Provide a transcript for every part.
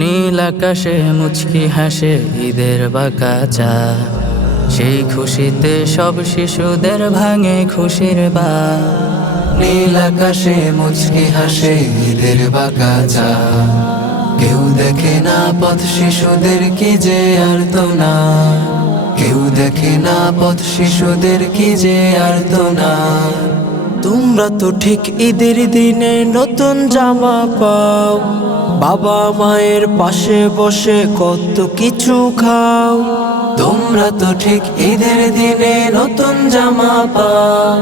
নীল আকাশে মুচকি হাসে ঈদের বাঁকা চাঁদ, সেই খুশিতে সব শিশুদের ভাঙে খুশির বাঁধ। নীল আকাশে মুচকি হাসে ঈদের বাঁকা চাঁদ, কেউ দেখে না পথ শিশুদের কি যে আর্তনা, কেউ দেখে না পথ শিশুদের কি যে আর্তনা। তোমরা তো ঠিক ঈদের দিনে নতুন জামা পাও, বাবা মায়ের পাশে বসে কত কিছু খাও। তোমরা তো ঠিক ঈদের দিনে নতুন জামা পাও,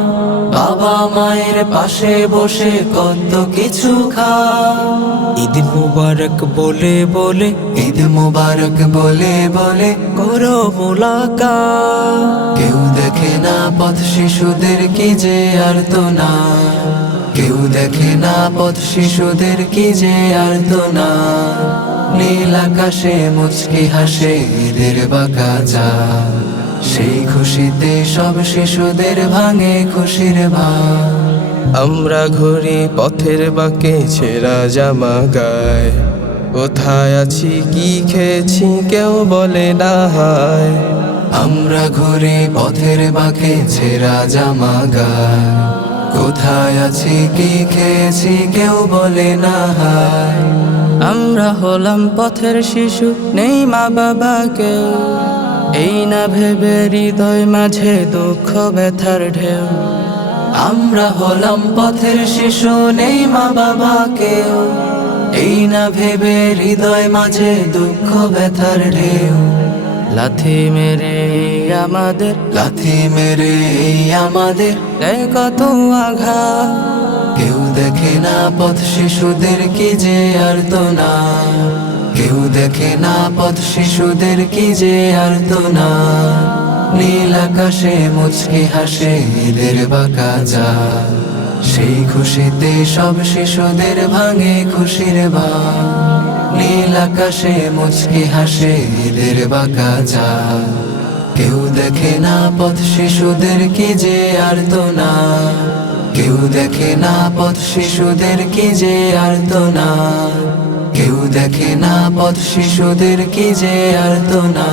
বাবা মায়ের পাশে বসে কত কিছু খাও। ঈদ মুবারক বলে বলে, ঈদ মুবারক বলে বলে করো মোলাকাত। কেউ দেখে না পথ শিশুদের কি যে আর্তনা, কেউ দেখে না পথ শিশুদের কি যে আর্তনা। নীল আকাশে মুচকি হাসে ঈদের বাঁকা চাঁদ, সেই খুশিতে সব শিশুদের ভাঙে খুশির বাঁধ। আমরা ঘুরি পথের বাঁকে ছেঁড়া জামা গায়, কোথায় আছি কি খেয়েছি কেউ বলে না হায়। আমরা ঘুরি পথের বাঁকে ছেঁড়া জামা গায়, কোথায় আছি কি খেয়েছি কেউ বলে না হায়। আমরা হলাম পথের শিশু, নেই মা বাবা কেউ, এই না ভেবে হৃদয় মাঝে দুঃখ ব্যথার ঢেউ। আমরা হলাম পথের শিশু, নেই মা বাবা কেউ, এই না ভেবে হৃদয় মাঝে দুঃখ ব্যথার ঢেউ। লাথি মেরে আমাদের, লাথি মেরে আমাদের দেয় কত আঘাত। কেউ দেখে না পথ শিশুদের কি যে আর্তনা, কেউ দেখে না পথ শিশুদের কি যে আর্তনা। নীল আকাশে মুচকি হাসে ঈদের বাঁকা চাঁদ, সেই খুশিতে সব শিশুদের ভাঙে খুশির বাঁধ। নীল আকাশে মুচকি হাসে ঈদের বাঁকা চাঁদ, কেউ দেখে না পথ শিশুদের কি যে আর্তনা, কেউ দেখে না পথ শিশুদের কি যে আর্তনা, কেউ দেখে না পথ শিশুদের কি যে আর্তনা।